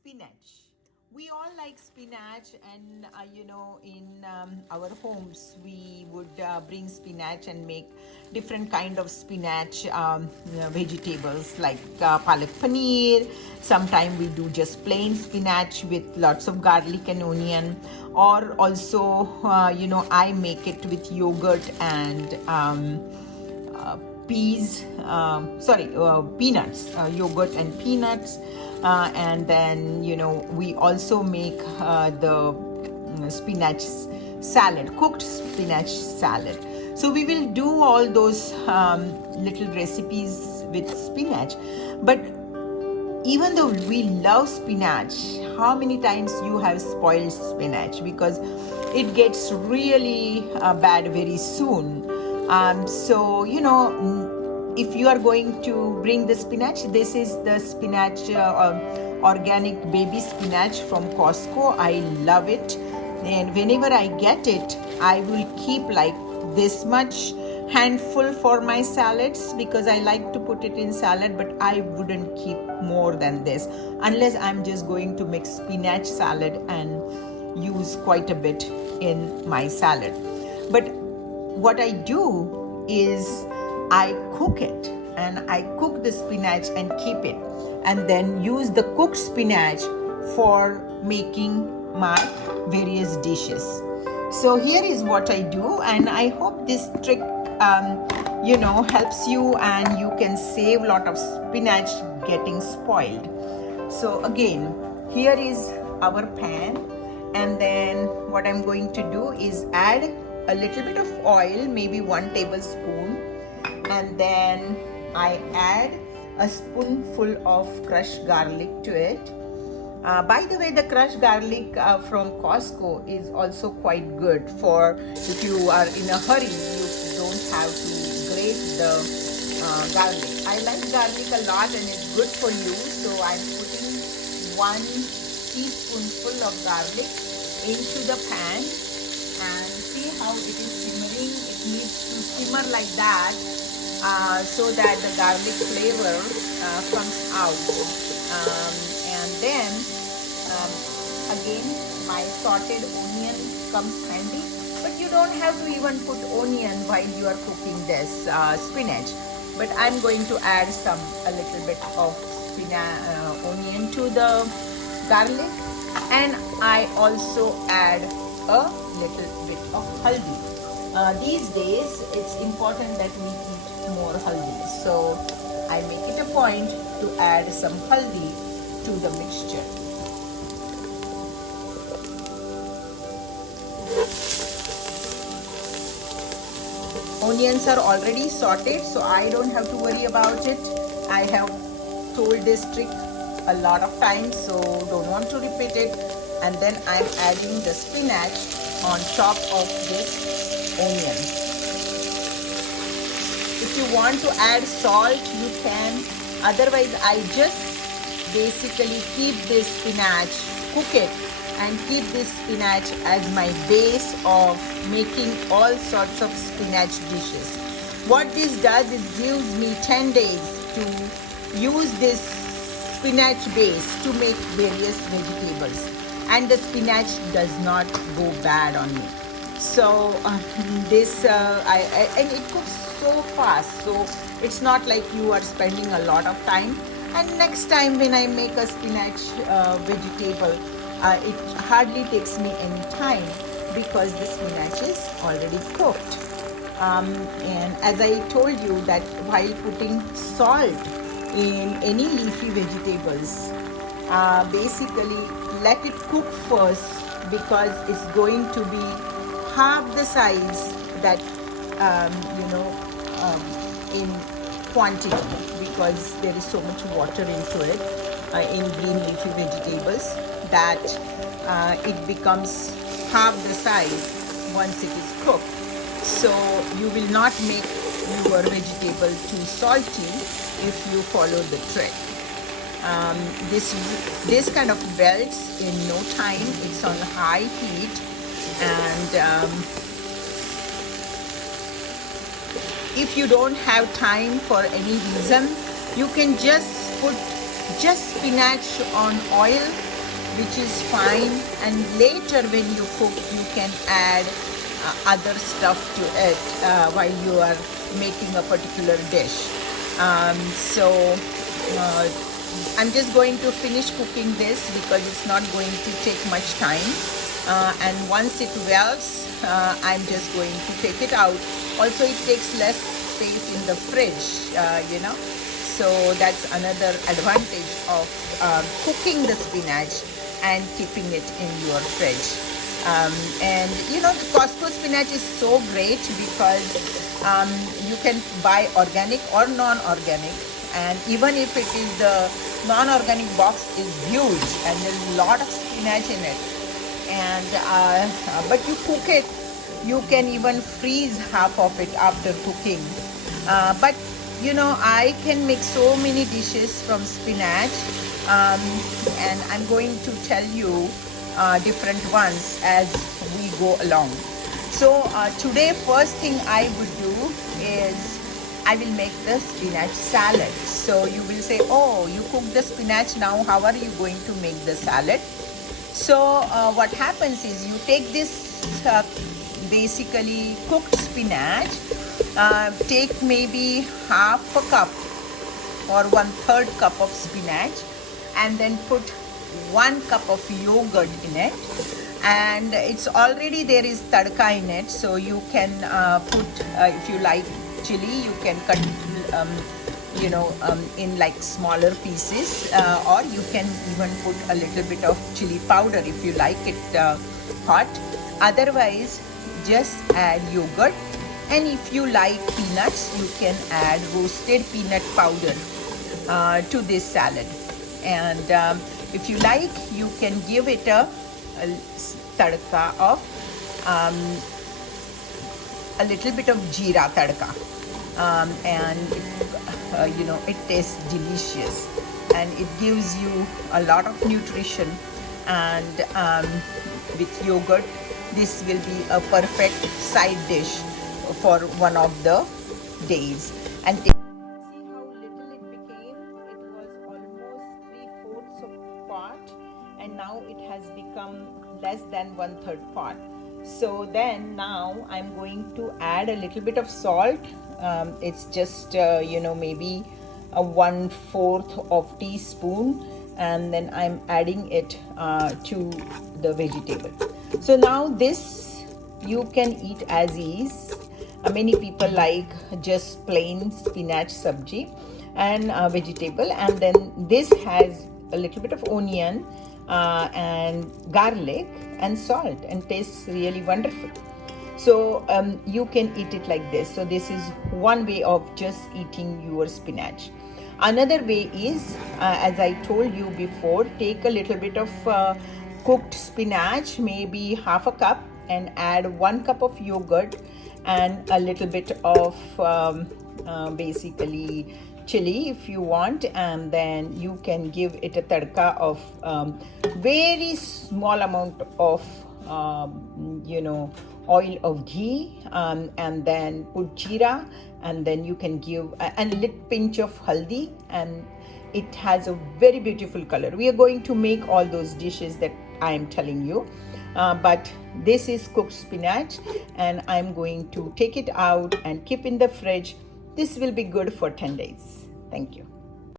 Spinach. We all like spinach, and in our homes, we would bring spinach and make different kind of spinach vegetables like palak paneer. Sometimes we do just plain spinach with lots of garlic and onion, or also, I make it with yogurt and uh, peanuts, yogurt and peanuts. And then, we also make the spinach salad, cooked spinach salad. So we will do all those little recipes with spinach. But even though we love spinach, how many times you have spoiled spinach? Because it gets really bad very soon. So, if you are going to bring the spinach, this is the spinach, organic baby spinach from Costco. I love it. And whenever I get it, I will keep like this much handful for my salads, because I like to put it in salad, but I wouldn't keep more than this unless I'm just going to make spinach salad and use quite a bit in my salad. But what I do is I cook it, and I cook the spinach and keep it, and then use the cooked spinach for making my various dishes. So here is what I do, and I hope this trick helps you, and you can save a lot of spinach getting spoiled. So again, here is our pan, and then what I'm going to do is add a little bit of oil, maybe 1 tablespoon, and then I add a spoonful of crushed garlic to it. By the way, the crushed garlic from Costco is also quite good for if you are in a hurry, you don't have to grate the garlic. I like garlic a lot, and it's good for you. So I'm putting 1 teaspoonful of garlic into the pan, and see how it is simmering. It needs to simmer like that, so that the garlic flavor comes out. And then again, my sorted onion comes handy, but you don't have to even put onion while you are cooking this spinach. But I'm going to add a little bit of onion to the garlic, and I also add a little bit of haldi. These days, it's important that we eat more haldi, so I make it a point to add some haldi to the mixture. Onions are already sauteed, so I don't have to worry about it. I have told this trick a lot of times, so don't want to repeat it. And then I'm adding the spinach on top of this onion. If you want to add salt, you can. Otherwise, I just basically keep this spinach, cook it, and keep this spinach as my base of making all sorts of spinach dishes. What this does is gives me 10 days to use this spinach base to make various vegetables, and the spinach does not go bad on me. So and it cooks so fast, so it's not like you are spending a lot of time. And next time when I make a spinach vegetable, it hardly takes me any time, because the spinach is already cooked. And as I told you that while putting salt in any leafy vegetables, basically let it cook first, because it's going to be half the size that in quantity, because there is so much water into it in green leafy vegetables, that it becomes half the size once it is cooked. So you will not make your vegetable too salty if you follow the trick. This kind of melts in no time. It's on high heat, and if you don't have time for any reason, you can just put just spinach on oil which is fine, and later when you cook you can add other stuff to it while you are making a particular dish. So I'm just going to finish cooking this because it's not going to take much time, and once it welts I'm just going to take it out. Also it takes less space in the fridge, so that's another advantage of cooking the spinach and keeping it in your fridge. And the Costco spinach is so great because you can buy organic or non-organic, and even if it is the non-organic box is huge and there's a lot of spinach in it, and but you cook it, you can even freeze half of it after cooking. But I can make so many dishes from spinach, and I'm going to tell you different ones as we go along. So today first thing I would do is I will make the spinach salad. So you will say, oh, you cooked the spinach, now how are you going to make the salad? So what happens is you take this basically cooked spinach, take maybe half a cup or 1/3 cup of spinach, and then put 1 cup of yogurt in it, and it's already there is tadka in it, so you can put if you like chili, you can cut in like smaller pieces, or you can even put a little bit of chili powder if you like it hot. Otherwise just add yogurt, and if you like peanuts you can add roasted peanut powder to this salad. And if you like, you can give it a tadka of a little bit of jeera tadka, and it tastes delicious and it gives you a lot of nutrition. And with yogurt, this will be a perfect side dish for one of the days. And see how little it became. It was almost 3/4 of pot, and now it has become less than 1/3 pot. So then now I'm going to add a little bit of salt. It's just maybe a 1/4 of teaspoon, and then I'm adding it to the vegetable. So now this you can eat as is. Many people like just plain spinach sabji and vegetable, and then this has a little bit of onion and garlic and salt, and tastes really wonderful. So you can eat it like this. So this is one way of just eating your spinach. Another way is, as I told you before, take a little bit of cooked spinach, maybe half a cup, and add 1 cup of yogurt and a little bit of basically chili if you want, and then you can give it a tadka of very small amount of oil of ghee, and then put jeera, and then you can give a little pinch of haldi, and it has a very beautiful color. We are going to make all those dishes that I am telling you, but this is cooked spinach, and I'm going to take it out and keep in the fridge. This will be good for 10 days. Thank you.